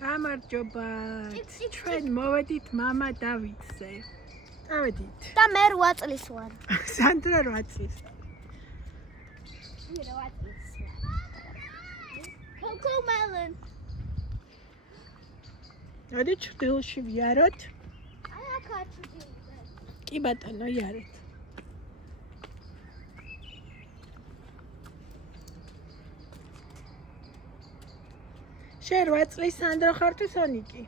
გამარჯობა. ჩვენ მოვედით მამა დავითზე. დავედით. და მე 8 წლის ვარ. სანდრა 8 წლის. მე 8 წლის ვარ. Cocomelon. ადი ჩრდილში ვიაროთ. აი აქ ჩრდილზე. კი ბატონო, იარეთ. შენ 8 წლის სანდრო ხარ თუ სონიკი?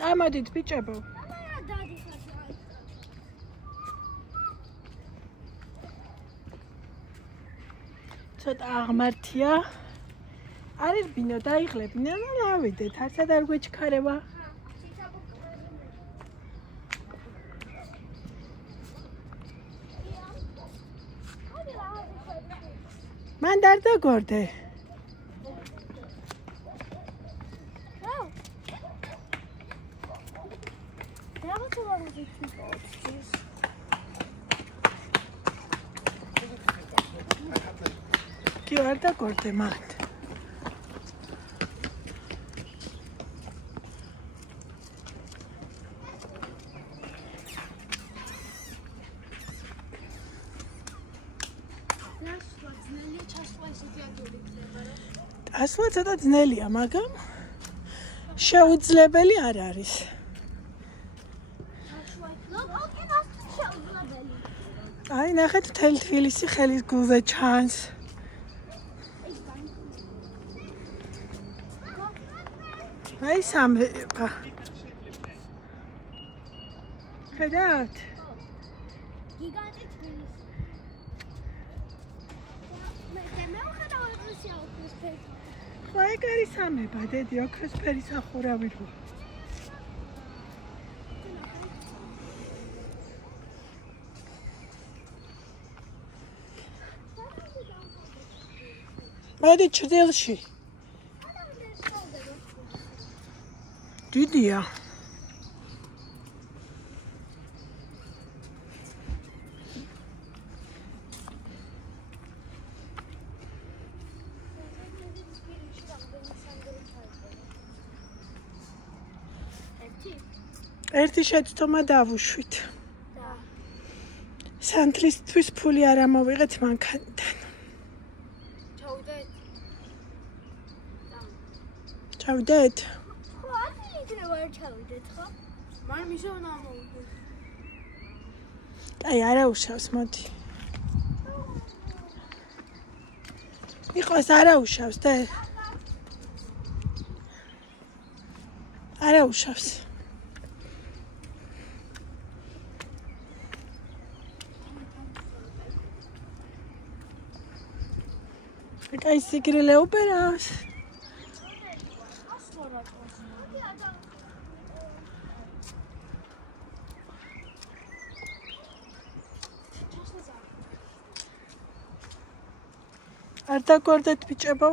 წამოდით ბიჭებო. ცოტა აღმართია. არის ბინო დაიღლებინა, ავიდეთ, არცად არ გვეჩქარება. მან არ დაგორდე. Τι ώρα τα κορτέ μάτ. ასლა ცოტა ძნელია, მაგრამ შეუძლებელი არ არის. აი, ნახეთ, მთელი თბილისი ხელის გულზე ჩანს. აი, სამება. ხედავთ? გიგანტი თბილისი. ხო, ეგ არის სამება, დედი, ოქროსფერი სახურავი რო. მოდი ჩრდილში. დიდია. ერთი შეცდომა დავუშვით. სანთლისთვის ფული არ ამოვიღეთ მანქანიდან. ჩავდეთ? ხო, ათი იქნება არ ჩავიდეთ, ხო? მან მისონა ამოვიდეს. აი, არა უშავს, მოდი. იყოს არა უშავს, და არა უშავს. აი, სიგრილე ოპერას. არ დაგორდეთ ბიჭებო.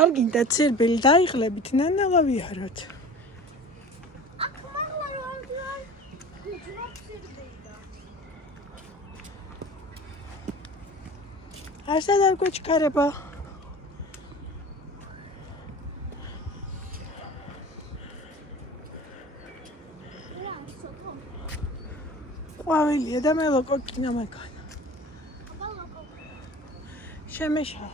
არ გინდა ცირბილი დაიღლებით, ნანალა ვიაროთ. არსად არ გვეჩქარება. ყვავილია და მე ლოკო კინო მეკანა. შემეშა.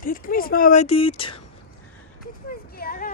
თითქმის მოვედით. თითქმის კი არა.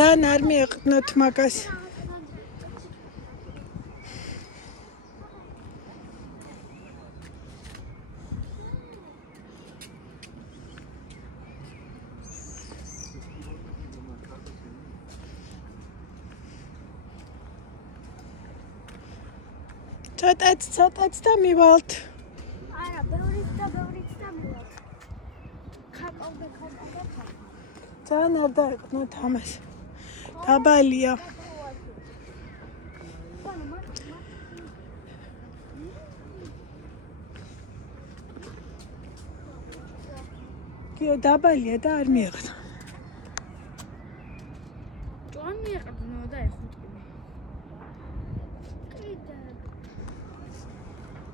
ძალიან არ მიეყნოთ მაგას. ცოტაც და მივალთ. არა, ბევრიც და მივალთ. ხაკავდა. ძალიან არ დაეყნოთ ამას. დაბალია. დაბალია და არ მიეყნო. ჯონ მიეყნო და ეხუტკინე. კიდე.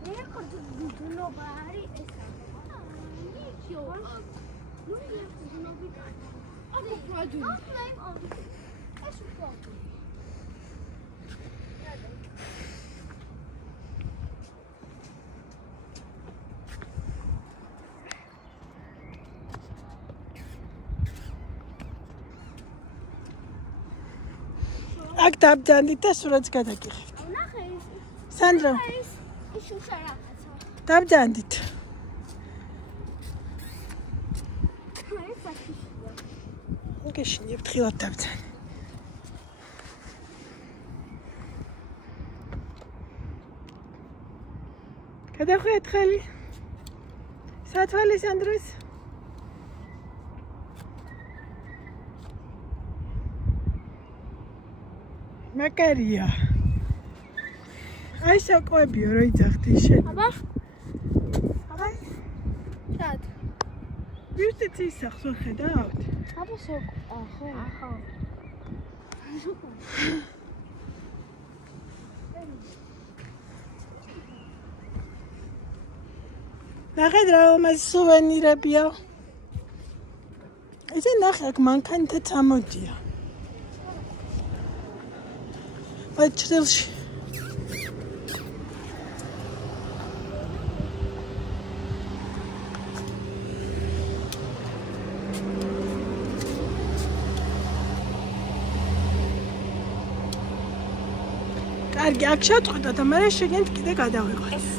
მე გუნდობა არის ეს. ნიჩიო. ნუ გუნდობი. აბა ფრაჯი. ეს უფრო. აქ დაბძანდით და სურათს გადაგიხებთ. ნახე ის. სანდრო. ის შუშა რაღაცა. დაბძანდით. გეშინებთ ხილად დაბძან. გადახვიეთ ხელი. სათვალის სანდროს. მაგარია. აი საკვებიო რა იძახდი შენ. აბა. რად? ვირთიც ისახს ვხედავთ. აბა სოკ. ხო. ნახეთ რა უმას სუვენირებია. ესე ნახე აქ მანქანით წამოდია. აი ჩრდილში. კარგი, აქ შევწყვეტოთ, მაგრამ შეგენთ კიდე გადავიღოთ.